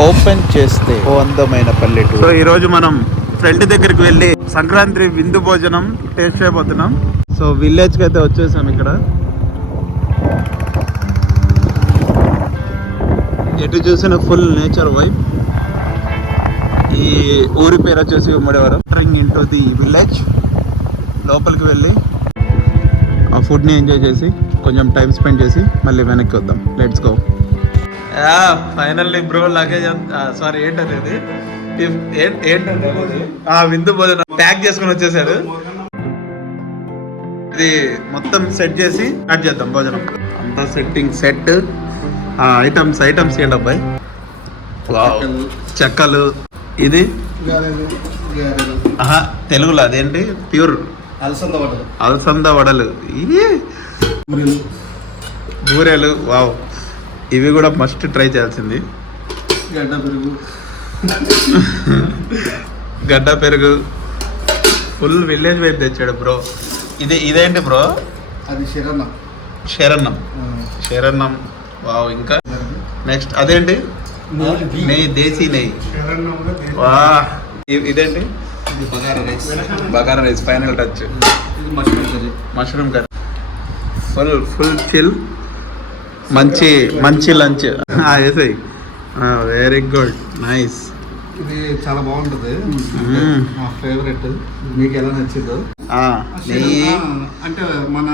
Open చేస్తే ఓ అందమైన పల్లెటూరు. సో ఈరోజు మనం ఫ్రెండ్ దగ్గరికి వెళ్ళి సంక్రాంతి విందు భోజనం టేస్ట్ చేయబోతున్నాం. సో విలేజ్కి అయితే వచ్చేసాం. ఇక్కడ ఎటు చూసిన ఫుల్ నేచర్ వైబ్. ఈ ఊరి పేరు వచ్చేసి Ummadivaram. Entering in to the village. లోపలికి వెళ్ళి ఆ ఫుడ్ని ఎంజాయ్ చేసి కొంచెం టైం స్పెండ్ చేసి మళ్ళీ వెనక్కి వద్దాం. Let's go. Finally bro luggage sorry ఏంటనేది ఏంటంటే విందు భోజనం ప్యాక్ చేసుకుని వచ్చేసాడు. ఇది మొత్తం సెట్ చేసి స్టార్ట్ చేద్దాం భోజనం. అంతా సెట్టింగ్ సెట్. ఐటమ్స్ ఏంటి అబ్బాయి? చెక్కలు. ఇది తెలుగులో అదేంటి? ప్యూర్ అలసంద వడలు. బూరెలు. వావ్, ఇవి కూడా మస్ట్ ట్రై చేయాల్సింది. గడ్డ పెరుగు. ఫుల్ విలేజ్ వైపు తెచ్చాడు బ్రో. ఇదేంటి బ్రో? అది శరణం. వావ్. ఇంకా నెక్స్ట్ అదేంటి? నెయ్యి, దేశీ నెయ్యి. వా. ఇదేంటి? Bagara rice. Final touch. Mushroom curry. Full chill. మంచి లంచ్. వేసాయి. Very good, nice. ఇది చాలా బాగుంటుంది. మా ఫేవరెట్. మీకు ఎలా నచ్చిందో? నెయ్యి అంటే మన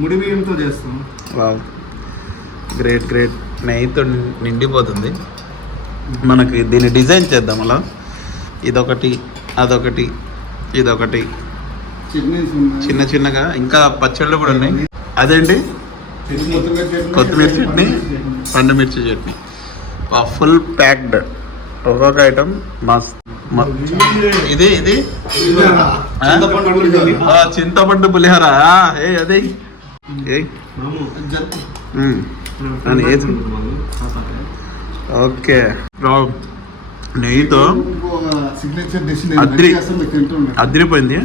ముడి బియ్యంతో చేస్తాం. Wow, great. నెయ్యితో నిండిపోతుంది. మనకి దీన్ని డిజైన్ చేద్దాం అలా. ఇదొకటి, అదొకటి, ఇదొకటి, చిన్నగా. ఇంకా పచ్చళ్ళు కూడా ఉన్నాయి. అదేంటి? కొత్తిమీర చట్నీ, పండు మిర్చి చట్నీ. Full packed. ఒక్కొక్క ఐటమ్ మస్త్. ఇది చింతపండు పులిహోర. అదే ఓకే. నెయ్యితో అదిరిపోయింది.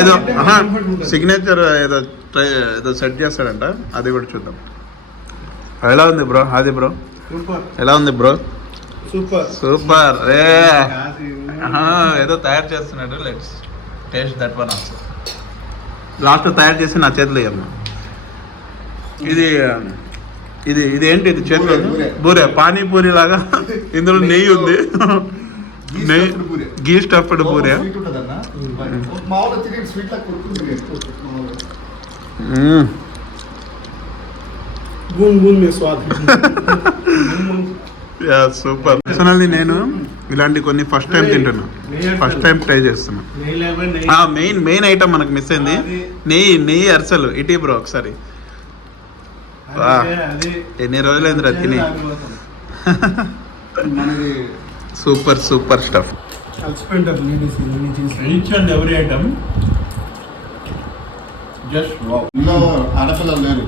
ఏదో సిగ్నేచర్ ఏదో సెట్ చేస్తాడంట. అది కూడా చూద్దాం. ఎలా ఉంది బ్రో? అది బ్రో ఎలా ఉంది బ్రో? సూపర్. ఏదో తయారు చేస్తున్నాడు. Let's taste that one also. Last తయారు చేసి నా చేతిలో ఇవ్వమ్మా. ఇది ఏంటి? ఇది చేతిలో బూరె. పానీపూరి లాగా. ఇందులో నెయ్యి ఉంది. నెయ్యి, గీ స్టఫ్డ్ బూరె. సూపర్. పర్సనల్లీ నేను ఇలాంటి కొన్ని ఫస్ట్ టైం తింటున్నా. ఫస్ట్ టైం ట్రై చేస్తున్నా. మెయిన్ ఐటమ్ మనకు మిస్ అయింది. నెయ్యి అరిసెలు. ఇటీ బ్రో ఒకసారి. ఎన్ని రోజులైందిరా తిని. Super stuff. Every item just ఆడపిల్లలు లేరు.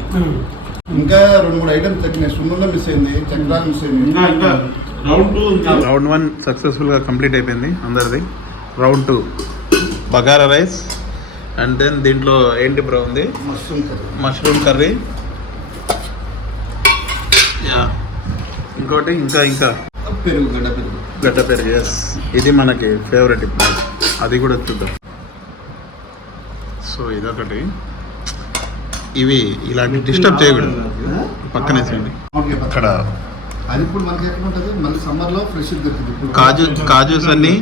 ఇంకా 2-3 ఐటమ్స్ తగ్గినాయి. సున్నుండ మిస్ అయింది, చక్రాలు మిస్ అయింది. రౌండ్ 1 సక్సెస్ఫుల్గా కంప్లీట్ అయిపోయింది అందరిది. Round 2 bagara rice. And then దీంట్లో ఏంటి బ్రో ఉంది? Mushroom curry. ఇంకోటి ఇంకా పెరుగు, గడ్డ పెరుగు. ఎస్, ఇది మనకి ఫేవరెట్. ఇప్పుడు అది కూడా చూద్దాం. సో ఇదొకటి. ఇవి ఇలాంటి డిస్టర్బ్ చేయకూడదు. పక్కనే చేయండి. అక్కడ కాజూస్ అన్ని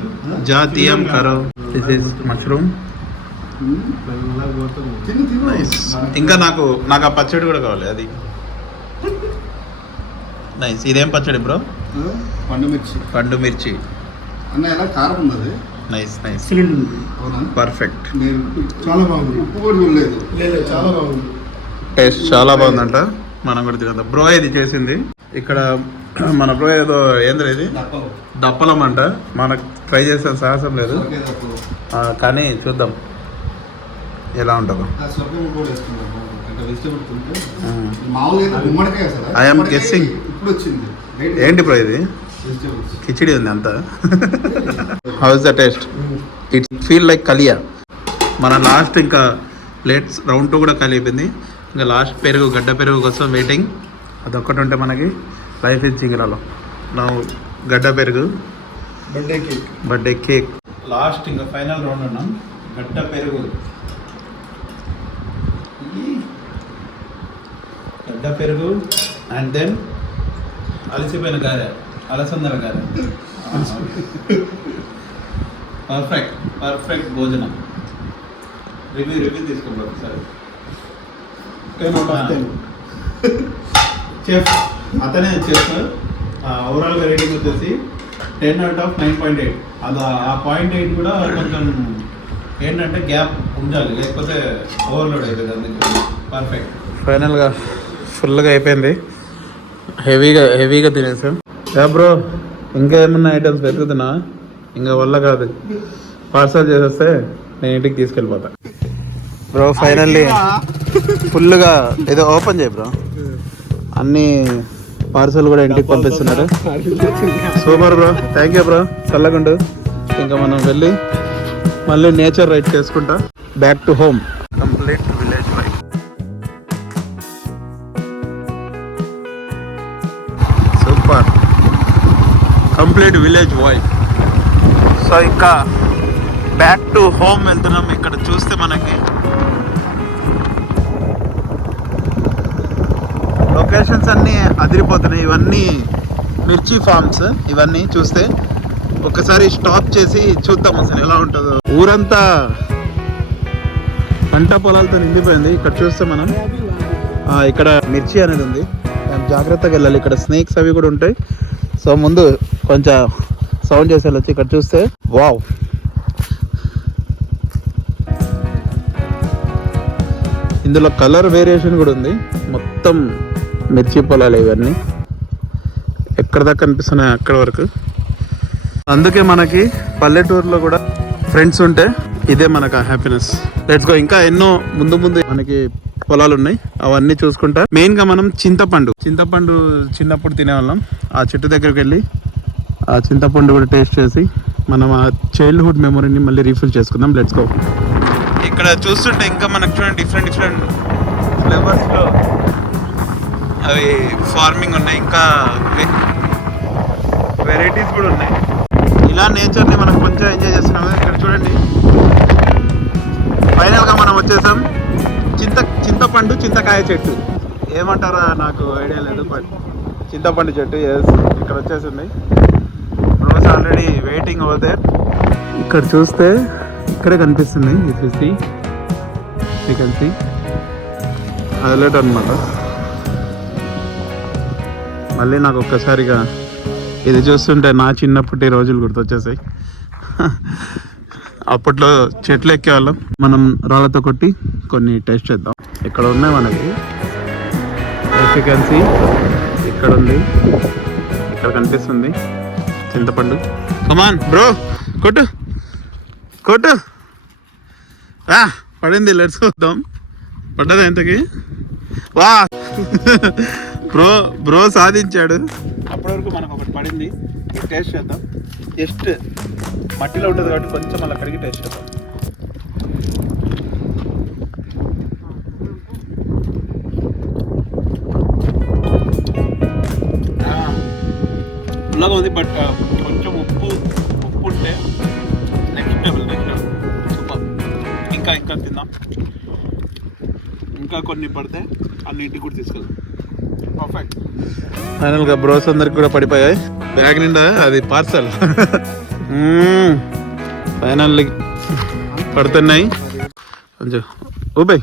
జాతీయం కరో. This is mushroom. ఇంకా నాకు ఆ పచ్చడి కూడా కావాలి. అది నైస్. ఇదేం పచ్చడి బ్రో? పండు మిర్చి. నైస్. పర్ఫెక్ట్. టేస్ట్ చాలా బాగుందంట. మనం కూడా తిందాం. బ్రో ఇది చేసింది ఇక్కడ. మన బ్రో ఏదో ఏంద్ర ఇది దప్పలం అంట. మనకు ట్రై చేసే సాహసం లేదు, కానీ చూద్దాం ఎలా ఉంటుందో. I'm guessing. ఏంటి బ్రో ఇది? కిచిడి ఉంది అంతా. How is the taste? It feel like కలియా. మన లాస్ట్ ఇంకా ప్లేట్స్ రౌండ్ 2 కూడా ఖాళీ అయిపోయింది. ఇంకా లాస్ట్ పెరుగు, గడ్డ పెరుగు కోసం వెయిటింగ్. అదొక్కటి ఉంటే మనకి లైఫ్ ఇస్ జిగిరాలో నా గడ్డ పెరుగు బర్త్డే కేక్ లాస్ట్ ఇంకా ఫైనల్ రౌండ్ ఉన్నాం. గడ్డ పెరుగు గడ్డ పెరుగు అండ్ దెన్ అలసిపోయిన గారె అలసందల గారె. పర్ఫెక్ట్ భోజనం. రివ్యూ తీసుకోండి ఒకసారి. 10/10 చెఫ్ అతనే చెఫ్. ఓవరాల్గా రేటింగ్ వచ్చేసి 10/9.8. అది ఆ 0.8 కూడా కొంచెం ఏంటంటే గ్యాప్ ఉండాలి, లేకపోతే ఓవర్లోడ్ అయిపోయింది. అందుకే పర్ఫెక్ట్. ఫైనల్గా ఫుల్గా అయిపోయింది. హెవీగా తినేసాం. బ్రో ఇంకా ఏమన్నా ఐటమ్స్ పెరుగుతున్నా ఇంకా వల్ల కాదు. పార్సల్ చేసేస్తే నేను ఇంటికి తీసుకెళ్ళిపోతా. బ్రో ఫైనల్లీ ఫుల్గా ఏదో ఓపెన్ చేయి బ్రో. అన్ని పార్సల్ కూడా ఇంటికి పంపిస్తున్నారు. Super bro, thank you bro. చల్లగుండు. ఇంకా మనం వెళ్ళి మళ్ళీ నేచర్ రైడ్ చేసుకుంటా back to home. Complete village life. Super complete village wife. So ఇంకా బ్యాక్ టు హోమ్ వెళ్తున్నాం. ఇక్కడ చూస్తే మనకి లొకేషన్స్ అన్నీ అదిరిపోతున్నాయి. ఇవన్నీ మిర్చి ఫార్మ్స్. ఇవన్నీ చూస్తే ఒకసారి స్టాప్ చేసి చూద్దాం అసలు ఎలా ఉంటుందో. ఊరంతా పంట పొలాలతో నిండిపోయింది. ఇక్కడ చూస్తే మనం ఇక్కడ మిర్చి అనేది ఉంది. జాగ్రత్తగా వెళ్ళాలి. ఇక్కడ స్నేక్స్ అవి కూడా ఉంటాయి. సో ముందు కొంచెం సౌండ్ చేసి వెళ్ళొచ్చు. ఇక్కడ చూస్తే వావ్, ఇందులో కలర్ వేరియేషన్ కూడా ఉంది. మొత్తం మిర్చి పొలాలు ఇవన్నీ. ఎక్కడ దాకా కనిపిస్తున్నాయి అక్కడ వరకు. అందుకే మనకి పల్లెటూరులో కూడా ఫ్రెండ్స్ ఉంటే ఇదే మనకు హ్యాపీనెస్. Let's go. ఇంకా ఎన్నో ముందు మనకి పొలాలు ఉన్నాయి, అవన్నీ చూసుకుంటా. మెయిన్గా మనం చింతపండు చిన్నప్పుడు తినేవాళ్ళం. ఆ చెట్టు దగ్గరికి వెళ్ళి ఆ చింతపండు కూడా టేస్ట్ చేసి మనం ఆ చైల్డ్హుడ్ మెమొరీని మళ్ళీ రీఫిల్ చేసుకుందాం. Let's go. ఇక్కడ చూస్తుంటే ఇంకా మనకు చూడండి డిఫరెంట్ ఫ్లేవర్స్లో అవి ఫార్మింగ్ ఉన్నాయి. ఇంకా వెరైటీస్ కూడా ఉన్నాయి. ఇలా నేచర్ని మనం కొంచెం ఎంజాయ్ చేస్తున్నాము. ఇక్కడ చూడండి ఫైనల్గా మనం వచ్చేసాం చింతకాయ చెట్టు. ఏమంటారా నాకు ఐడియా లేదు, బట్ చింతపండు చెట్టు ఇక్కడ వచ్చేసింది. రోజు ఆల్రెడీ వెయిటింగ్ ఓవర్ దేర్. ఇక్కడ చూస్తే ఇక్కడే కనిపిస్తుంది. యూ కెన్ సీ హైలైట్ అనమాట. మళ్ళీ నాకు ఒక్కసారిగా ఇది చూస్తుంటే నా చిన్నప్పటి రోజులు గుర్తొచ్చేసాయి. అప్పట్లో చెట్లు ఎక్కేవాళ్ళం. మనం రాళ్ళతో కొట్టి కొన్ని టేస్ట్ చేద్దాం. ఇక్కడ ఉన్నాయి మనకి. యూ కెన్ సీ ఇక్కడ ఉంది, ఇక్కడ కనిపిస్తుంది చింతపండు. కమాన్ బ్రో, కొట్టు. పడింది. లెట్స్ చూద్దాం. పడ్డదా ఎంతకి? వా బ్రో సాధించాడు. అప్పటి వరకు మనకు ఒకటి పడింది. టేస్ట్ చేద్దాం. జస్ట్ మట్టిలో ఉంటుంది కాబట్టి కొంచెం అలా కడిగి టేస్ట్ చేద్దాం. పుల్లగా ఉంది, బట్ కొంచెం ఉప్పు ఉంటే నెక్స్ట్ లెవెల్. సూపర్. ఇంకా తిందాం. ఇంకా కొన్ని పడితే అన్నింటికి కూడా తీసుకెళ్దాం. పర్ఫెక్ట్. ఫైనల్గా బ్రోస్ అందరికి కూడా పడిపోయాయి. బ్యాగ్ నిండా అది పార్సల్. ఫైనల్లీ పడుతున్నాయి. కొంచెం ఊపే.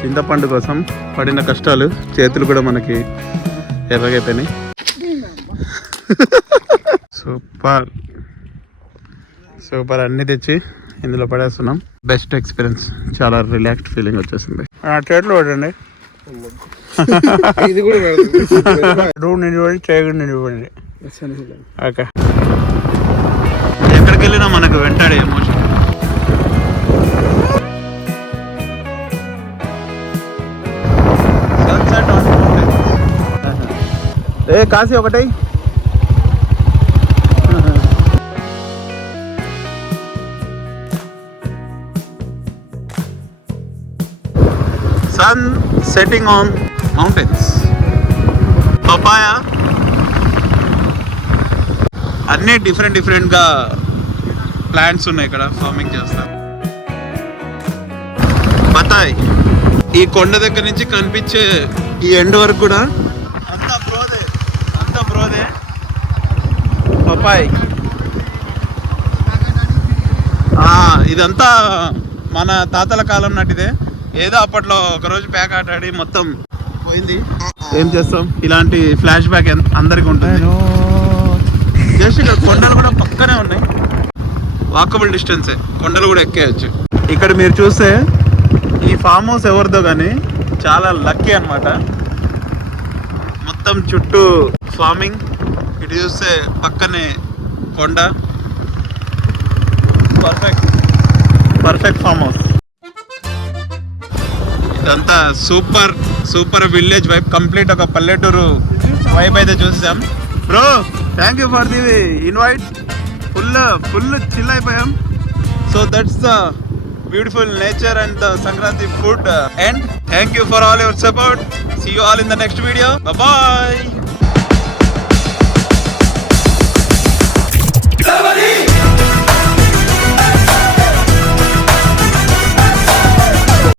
చింతపండు కోసం పడిన కష్టాలు, చేతులు కూడా మనకి ఎర్రగైపోయినాయి. సూపర్ అన్నీ తెచ్చి ఇందులో పడేస్తున్నాం. Best experience. చాలా రిలాక్స్డ్ ఫీలింగ్ వచ్చేసింది. చేతులు పడండి. ఇది కూడా నిండివ్వండి, చేయకుండా నిండివ్వండి. ఓకే. ఎక్కడికి వెళ్ళినా మనకు వెంటాడే ఎమోషన్. ఏ కాసి ఒకటి sun setting on mountains. Papaya అన్నీ డిఫరెంట్గా ప్లాంట్స్ ఉన్నాయి ఇక్కడ, ఫార్మింగ్ చేస్తారు. బత్తాయి ఈ కొండ దగ్గర నుంచి కనిపించే ఈ ఎండ్ వరకు కూడా అంతా బ్రోదే. పపాయ్ ఇదంతా మన తాతల కాలం నాటిదే. ఏదో అప్పట్లో ఒకరోజు ప్యాక్ ఆటాడి మొత్తం పోయింది. ఏం చేస్తాం, ఇలాంటి ఫ్లాష్ బ్యాక్ అందరికి ఉంటుంది. జస్ట్ ఇక్కడ కొండలు కూడా పక్కనే ఉన్నాయి, వాకబుల్ డిస్టెన్సే, కొండలు కూడా ఎక్కేయచ్చు. ఇక్కడ మీరు చూస్తే ఈ ఫామ్ హౌస్ ఎవరిదో కానీ చాలా లక్కీ అన్నమాట. మొత్తం చుట్టూ ఫార్మింగ్, ఇటు చూస్తే పక్కనే కొండ. Perfect farm house. ఇదంతా సూపర్ విలేజ్ వైబ్, కంప్లీట్ ఒక పల్లెటూరు వైబ్ అయితే చూసాం. Bro thank you for the invite. Full chill అయిపోయాం. So that's the beautiful nature and the Sankranti food, and thank you for all your support. See you all in the next video. Bye bye.